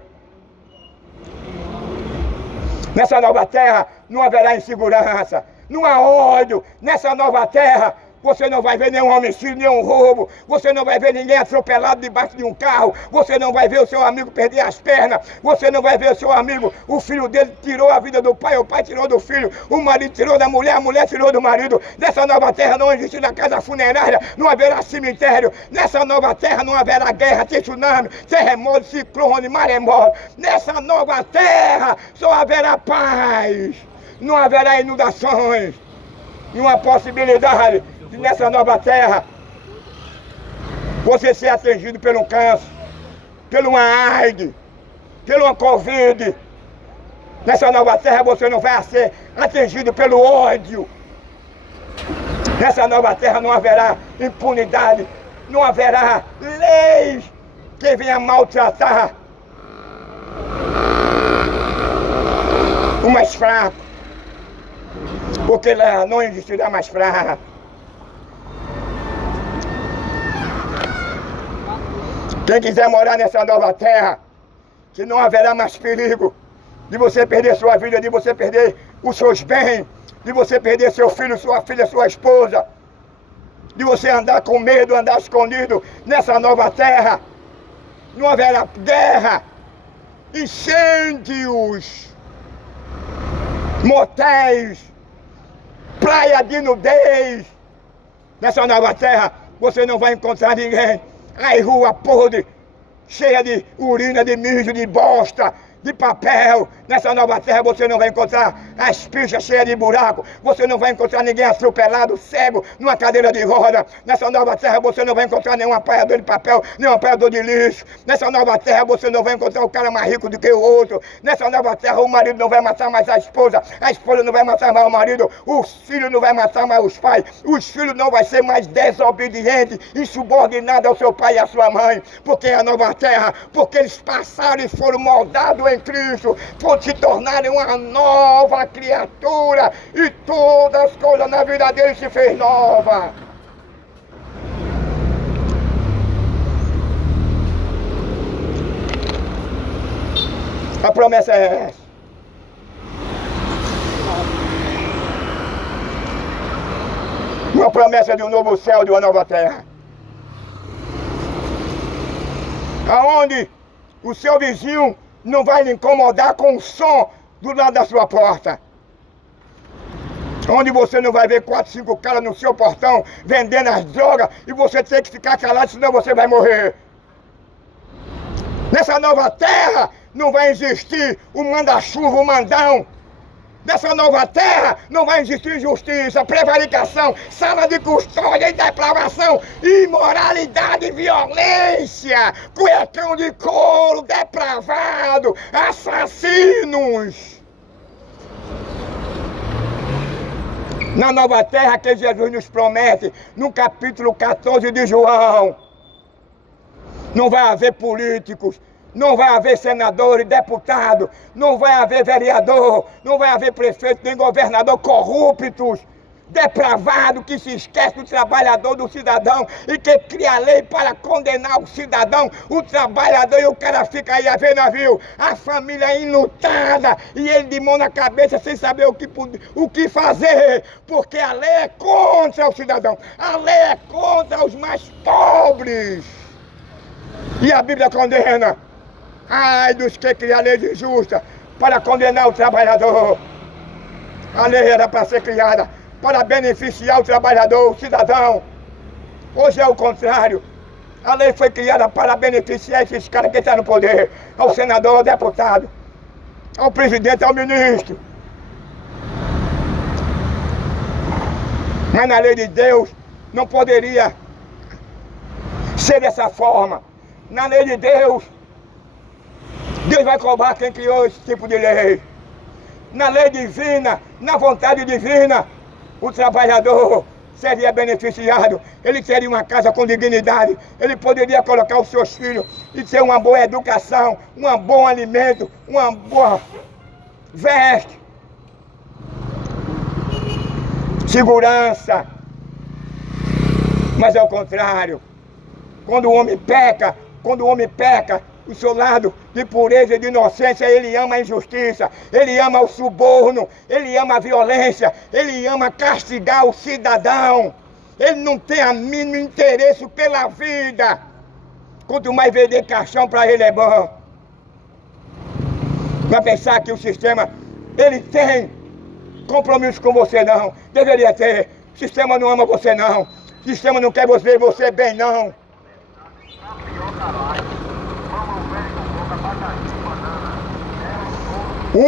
Nessa nova terra não haverá insegurança, não há ódio. Nessa nova terra você não vai ver nenhum homicídio, nenhum roubo. Você não vai ver ninguém atropelado debaixo de um carro. Você não vai ver o seu amigo perder as pernas. Você não vai ver o seu amigo, o filho dele tirou a vida do pai, o pai tirou do filho, o marido tirou da mulher, a mulher tirou do marido. Nessa nova terra não existirá casa funerária, não haverá cemitério. Nessa nova terra não haverá guerra, tsunami, terremoto, ciclone, maremoto. Nessa nova terra só haverá paz. Não haverá inundações. Não há possibilidade de nessa nova terra você ser atingido por um câncer, por uma AIDS, por uma Covid. Nessa nova terra você não vai ser atingido pelo ódio. Nessa nova terra não haverá impunidade, não haverá leis que venham maltratar o mais fraco, porque lá não existirá mais fraco. Quem quiser morar nessa nova terra, que não haverá mais perigo de você perder sua vida, de você perder os seus bens, de você perder seu filho, sua filha, sua esposa, de você andar com medo, andar escondido nessa nova terra. Não haverá guerra, incêndios, motéis, praia de nudez. Nessa nova terra você não vai encontrar ninguém. Aí rua podre, cheia de urina, de mijo, de bosta, de papel. Nessa nova terra você não vai encontrar as pichas cheias de buraco. Você não vai encontrar ninguém atropelado, cego, numa cadeira de roda. Nessa nova terra você não vai encontrar nenhum apanhador de papel, nenhum apanhador de lixo. Nessa nova terra você não vai encontrar o cara mais rico do que o outro. Nessa nova terra o marido não vai matar mais a esposa não vai matar mais o marido, os filhos não vai matar mais os pais, os filhos não vai ser mais desobedientes, insubordinados ao seu pai e à sua mãe. Porque é a nova terra, porque eles passaram e foram moldados em Cristo, por se tornarem uma nova criatura, e todas as coisas na vida deles se fez nova. A promessa é essa. uma promessa de um novo céu, de uma nova terra. Aonde o seu vizinho não vai lhe incomodar com o som do lado da sua porta. Onde você não vai ver 4, 5 caras no seu portão vendendo as drogas e você tem que ficar calado, senão você vai morrer. Nessa nova terra não vai existir o manda-chuva, o mandão. Nessa nova terra não vai existir injustiça, prevaricação, sala de custódia e depravação, imoralidade e violência, cuecão de couro, depravado, assassinos. Na nova terra que Jesus nos promete, no capítulo 14 de João, não vai haver políticos, não vai haver senador e deputado, não vai haver vereador, não vai haver prefeito nem governador corruptos, depravado, que se esquece do trabalhador, do cidadão e que cria a lei para condenar o cidadão, o trabalhador, e o cara fica aí a ver navio, a família enlutada e ele de mão na cabeça sem saber o que fazer, porque a lei é contra o cidadão, a lei é contra os mais pobres. E a Bíblia condena. Ai dos que criam a lei injusta para condenar o trabalhador. A lei era para ser criada para beneficiar o trabalhador, o cidadão. Hoje é o contrário. A lei foi criada para beneficiar esses caras que estão no poder. Ao senador, ao deputado, ao presidente, ao ministro. Mas na lei de Deus não poderia ser dessa forma. Na lei de Deus, Deus vai cobrar quem criou esse tipo de lei. Na lei divina, na vontade divina, o trabalhador seria beneficiado. Ele teria uma casa com dignidade. Ele poderia colocar os seus filhos e ter uma boa educação, um bom alimento, uma boa veste, segurança. Mas é o contrário. Quando o homem peca, o seu lado de pureza e de inocência, ele ama a injustiça, ele ama o suborno, ele ama a violência, ele ama castigar o cidadão. Ele não tem a mínimo interesse pela vida. Quanto mais vender caixão para ele é bom. Vai pensar que o sistema, ele tem compromisso com você não. Deveria ter. O sistema não ama você não. O sistema não quer você bem não. O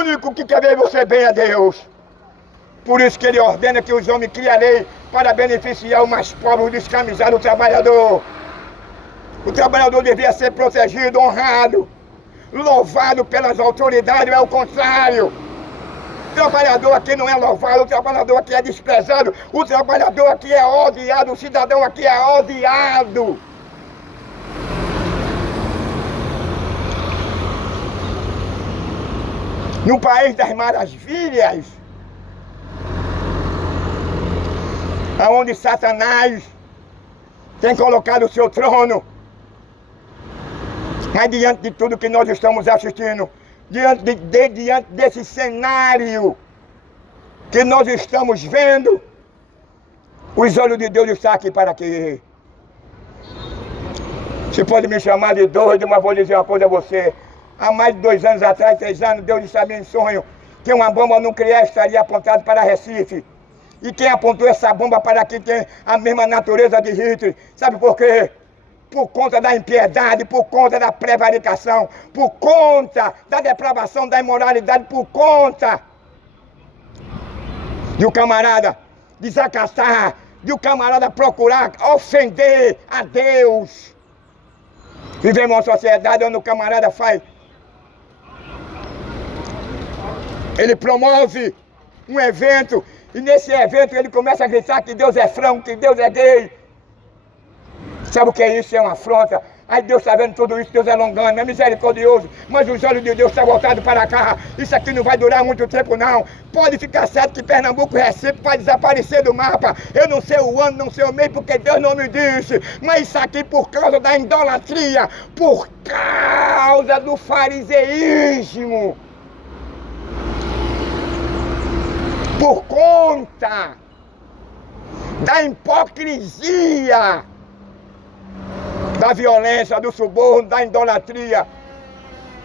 único que quer ver você bem é Deus. Por isso que ele ordena que os homens criem a lei para beneficiar o mais pobre, o descamisado, o trabalhador. O trabalhador devia ser protegido, honrado, louvado pelas autoridades, é o contrário. O trabalhador aqui não é louvado, o trabalhador aqui é desprezado, o trabalhador aqui é odiado, o cidadão aqui é odiado. No país das maravilhas, aonde Satanás tem colocado o seu trono, mas diante de tudo que nós estamos assistindo, diante desse cenário que nós estamos vendo, os olhos de Deus estão aqui para quê? Você pode me chamar de doido, mas vou dizer uma coisa a você. Há mais de 2 anos atrás, 3 anos, Deus disse a mim em sonho que uma bomba nuclear estaria apontada para Recife. E quem apontou essa bomba para aqui tem a mesma natureza de Hitler. Sabe por quê? Por conta da impiedade, por conta da prevaricação, por conta da depravação, da imoralidade, por conta de o camarada desacatar, de o camarada procurar ofender a Deus. Vivemos uma sociedade onde o camarada faz. Ele promove um evento e nesse evento ele começa a gritar que Deus é franco, que Deus é gay. Sabe o que é isso? É uma afronta. Aí Deus está vendo tudo isso, Deus é longano, é misericordioso, mas os olhos de Deus estão voltados para cá. Isso aqui não vai durar muito tempo não. Pode ficar certo que Pernambuco e Recife vai desaparecer do mapa. Eu não sei o ano, não sei o mês, porque Deus não me disse. Mas isso aqui por causa da idolatria, por causa do fariseísmo. Por conta da hipocrisia, da violência, do suborno, da idolatria,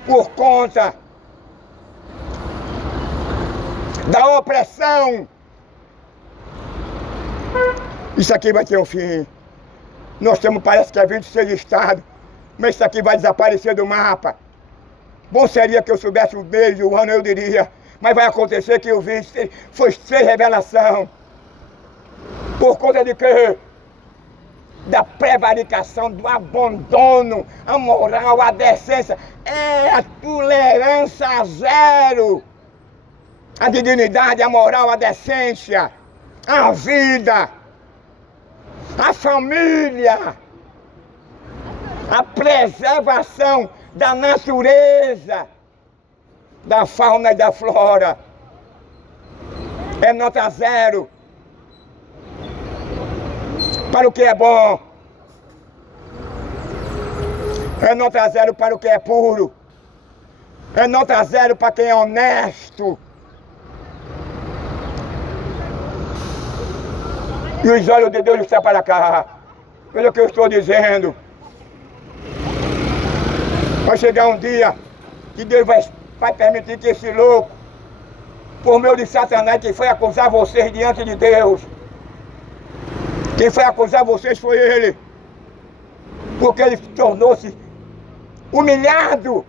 por conta da opressão. Isso aqui vai ter um fim. Nós temos, parece que é 26 estados, mas isso aqui vai desaparecer do mapa. Bom seria que eu soubesse o mês e o ano, eu diria, mas vai acontecer que eu vi, foi sem revelação. Por conta de quê? Da prevaricação, do abandono, a moral, a decência, é a tolerância zero. A dignidade, a moral, a decência, a vida, a família, a preservação da natureza, da fauna e da flora. É nota zero para o que é bom. É nota zero para o que é puro. É nota zero para quem é honesto. E os olhos de Deus estão para cá. Pelo que eu estou dizendo. Vai chegar um dia que Deus vai permitir que esse louco, por meio de Satanás, que foi acusar vocês diante de Deus, quem foi acusar vocês foi ele. Porque ele tornou-se humilhado.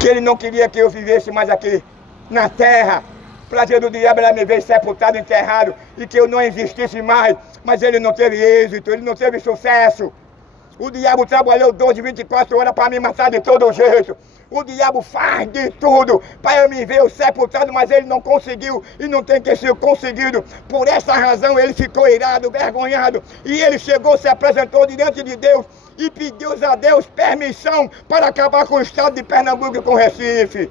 Que ele não queria que eu vivesse mais aqui na terra. Prazer do diabo era me ver sepultado, enterrado, e que eu não existisse mais. Mas ele não teve êxito, ele não teve sucesso. O diabo trabalhou 12, 24 horas para me matar de todo jeito. O diabo faz de tudo para eu me ver sepultado, mas ele não conseguiu e não tem que ser conseguido. Por essa razão ele ficou irado, vergonhado, e ele chegou, se apresentou diante de Deus e pediu a Deus permissão para acabar com o estado de Pernambuco e com Recife.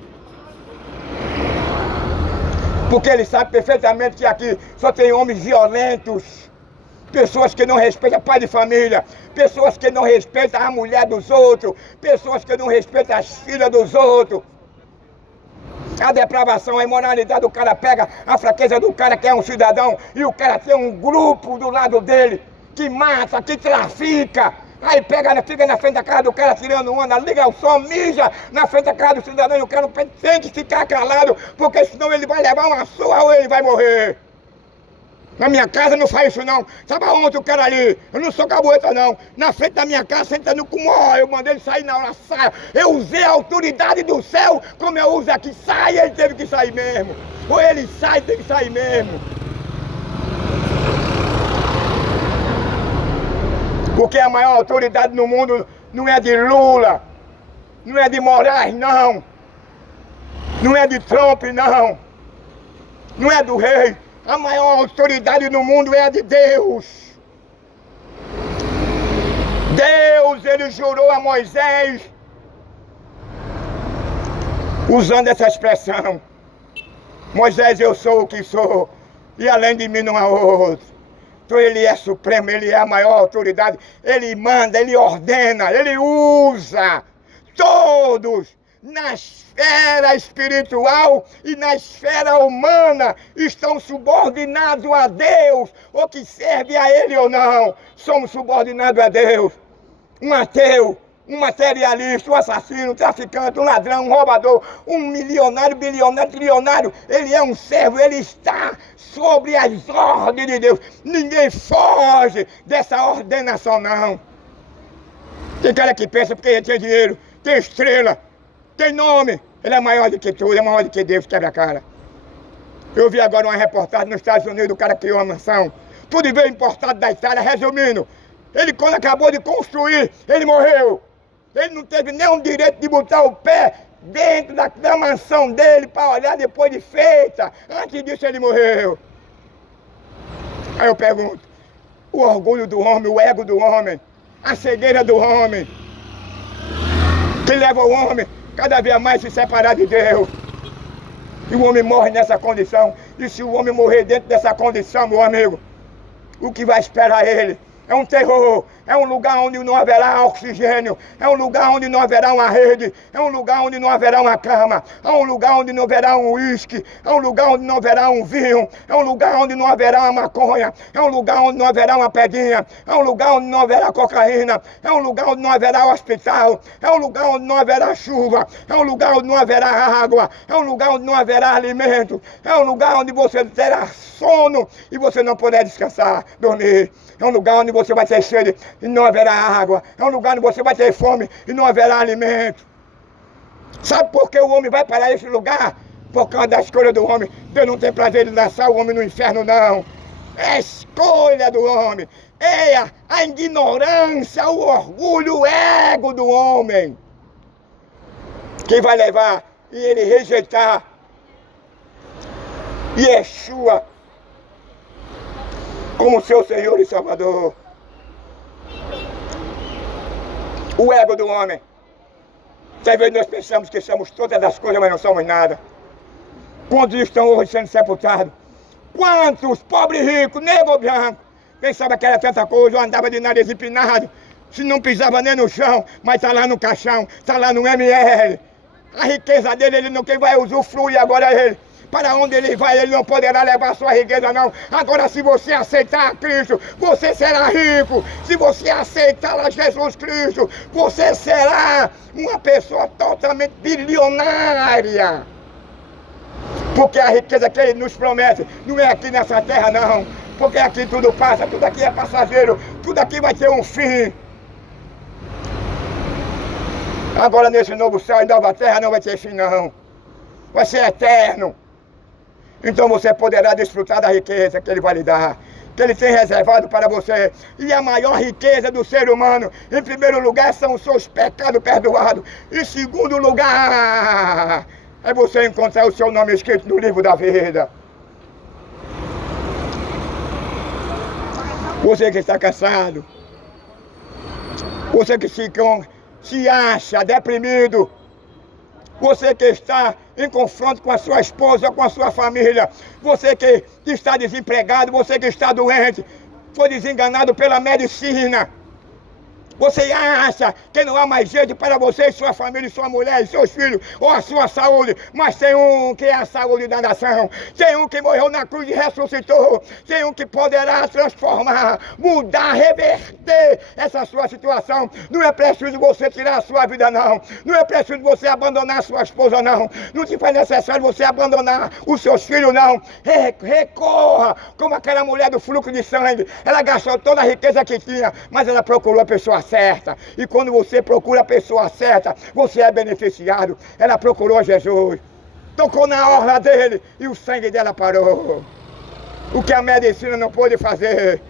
Porque ele sabe perfeitamente que aqui só tem homens violentos, pessoas que não respeitam pai de família, pessoas que não respeitam a mulher dos outros, pessoas que não respeitam as filhas dos outros. A depravação, a imoralidade, o cara pega a fraqueza do cara que é um cidadão e o cara tem um grupo do lado dele que mata, que trafica. Aí pega, fica na frente da casa do cara tirando onda, liga o som, mija na frente da casa do cidadão e o cara tem que ficar calado, porque senão ele vai levar uma surra ou ele vai morrer. Na minha casa não faz isso não. Sabe aonde o cara ali? Eu não sou caboeta não. Na frente da minha casa, sentando com ó, eu mandei ele sair na hora, saia. Eu usei a autoridade do céu, como eu uso aqui, sai, ele teve que sair mesmo. Ou ele sai, tem que sair mesmo. Porque a maior autoridade no mundo não é de Lula, não é de Moraes, não. Não é de Trump, não. Não é do rei. A maior autoridade no mundo é a de Deus. Deus, ele jurou a Moisés, usando essa expressão. Moisés, eu sou o que sou, e além de mim não há outro. Então ele é supremo, ele é a maior autoridade, ele manda, ele ordena, ele usa. Todos na esfera espiritual e na esfera humana estão subordinados a Deus, ou que serve a Ele ou não, somos subordinados a Deus. Um ateu, um materialista, um assassino, um traficante, um ladrão, um roubador, um milionário, bilionário, trilionário, ele é um servo, ele está sobre as ordens de Deus. Ninguém foge dessa ordenação, não. Tem cara que pensa porque ele tem dinheiro, tem estrela, tem nome, ele é maior do que tudo, é maior do que Deus, quebra a cara. Eu vi agora uma reportagem nos Estados Unidos, o cara criou uma mansão, tudo veio importado da Itália, resumindo, ele quando acabou de construir, ele morreu. Ele não teve nenhum direito de botar o pé dentro da mansão dele para olhar depois de feita. Antes disso ele morreu. Aí eu pergunto, o orgulho do homem, o ego do homem, a cegueira do homem, que leva o homem cada vez mais se separar de Deus. E o homem morre nessa condição. E se o homem morrer dentro dessa condição, meu amigo, o que vai esperar ele? é um terror, é um lugar onde não haverá oxigênio, é um lugar onde não haverá uma rede, é um lugar onde não haverá uma cama, é um lugar onde não haverá um uísque, é um lugar onde não haverá um vinho, é um lugar onde não haverá uma maconha, é um lugar onde não haverá uma pedinha, é um lugar onde não haverá cocaína, é um lugar onde não haverá hospital, é um lugar onde não haverá chuva, é um lugar onde não haverá água, é um lugar onde não haverá alimento, é um lugar onde você terá sono e você não poderá descansar, dormir. É um lugar onde você vai ter sede e não haverá água. É um lugar onde você vai ter fome e não haverá alimento. Sabe por que o homem vai para esse lugar? Por causa da escolha do homem. Deus não tem prazer em lançar o homem no inferno, não. É a escolha do homem. É a ignorância, o orgulho, o ego do homem que vai levar e ele rejeitar Yeshua como seu Senhor e Salvador. O ego do homem. Às vezes nós pensamos que somos todas as coisas, mas não somos nada. Quantos estão hoje sendo sepultados? Quantos pobres ricos, negro ou branco, pensava que era tanta coisa, andava de nariz empinado, se não pisava nem no chão, mas está lá no caixão, está lá no ML. A riqueza dele, ele não quem vai usufruir agora ele. Para onde ele vai, ele não poderá levar sua riqueza, não. Agora, se você aceitar Cristo, você será rico. Se você aceitar a Jesus Cristo, você será uma pessoa totalmente bilionária. Porque a riqueza que ele nos promete não é aqui nessa terra, não. Porque aqui tudo passa, tudo aqui é passageiro, tudo aqui vai ter um fim. Agora, nesse novo céu e nova terra, não vai ter fim, não. Vai ser eterno. Então você poderá desfrutar da riqueza que ele vai lhe dar, que ele tem reservado para você. E a maior riqueza do ser humano, em primeiro lugar, são os seus pecados perdoados. Em segundo lugar, é você encontrar o seu nome escrito no livro da vida. Você que está cansado, você que se acha deprimido, você que está em confronto com a sua esposa, com a sua família, você que está desempregado, você que está doente, foi desenganado pela medicina. Você acha que não há mais jeito para você, sua família, sua mulher, seus filhos, ou a sua saúde, mas tem um que é a saúde da nação, tem um que morreu na cruz e ressuscitou, tem um que poderá transformar, mudar, reverter essa sua situação. Não é preciso você tirar a sua vida, não. Não é preciso você abandonar a sua esposa, não. Não te faz necessário você abandonar os seus filhos, não. Recorra, como aquela mulher do fluxo de sangue. Ela gastou toda a riqueza que tinha, mas ela procurou a pessoa certa. E quando você procura a pessoa certa, você é beneficiado. Ela procurou Jesus, tocou na orla dele e o sangue dela parou. O que a medicina não pôde fazer,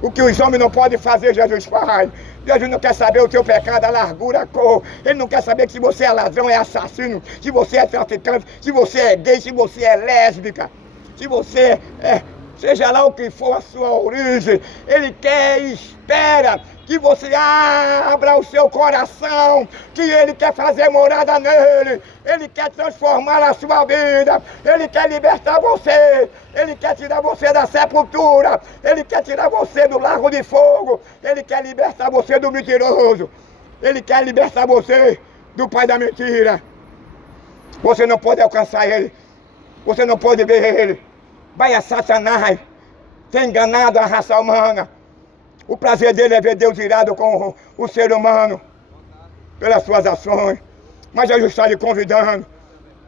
o que os homens não podem fazer, Jesus faz. Jesus não quer saber o teu pecado, a largura, a cor. Ele não quer saber se você é ladrão, é assassino, se você é traficante, se você é gay, se você é lésbica, se você é, seja lá o que for a sua origem. Ele quer e espera que você abra o seu coração, que ele quer fazer morada nele, ele quer transformar a sua vida, ele quer libertar você, ele quer tirar você da sepultura, ele quer tirar você do lago de fogo, ele quer libertar você do mentiroso, ele quer libertar você do pai da mentira. Você não pode alcançar ele, você não pode ver ele. Vai a Satanás, tem enganado a raça humana. O prazer dele é ver Deus irado com o ser humano, pelas suas ações. Mas Jesus está lhe convidando.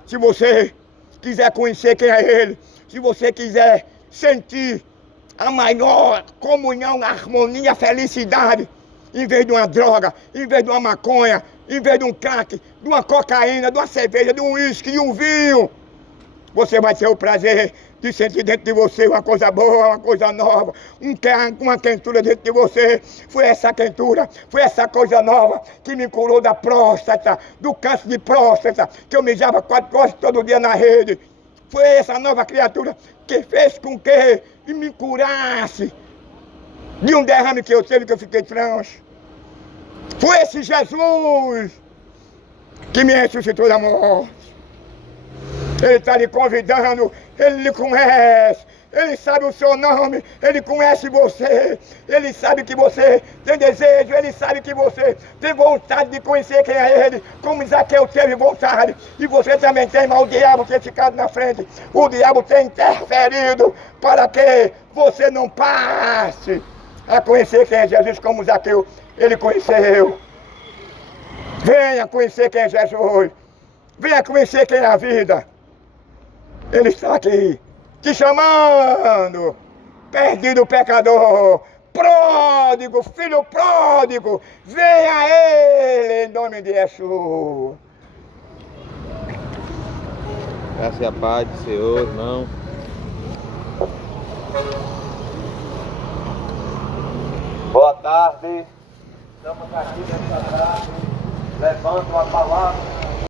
Se você quiser conhecer quem é ele, se você quiser sentir a maior comunhão, harmonia, felicidade, em vez de uma droga, em vez de uma maconha, em vez de um crack, de uma cocaína, de uma cerveja, de um uísque, de um vinho, você vai ter o prazer de sentir dentro de você uma coisa boa, uma coisa nova, uma quentura dentro de você. Foi essa quentura, foi essa coisa nova que me curou da próstata, do câncer de próstata, que eu mijava 4 horas todo dia na rede. Foi essa nova criatura que fez com que me curasse de um derrame que eu tive, que eu fiquei troncho. Foi esse Jesus que me ressuscitou da morte. Ele está lhe convidando, ele lhe conhece, Ele sabe o seu nome, Ele conhece você, Ele sabe que você tem desejo, Ele sabe que você tem vontade de conhecer quem é Ele, como Zaqueu teve vontade, e você também tem, mas o diabo tem ficado na frente, o diabo tem interferido para que você não passe a conhecer quem é Jesus, como Zaqueu, ele conheceu. Venha conhecer quem é Jesus, venha conhecer quem é a vida. Ele está aqui, te chamando, perdido pecador, pródigo, filho pródigo, venha a Ele em nome de Jesus. Graças e a paz do Senhor, irmão. Boa tarde. Estamos aqui nessa tarde, levando a palavra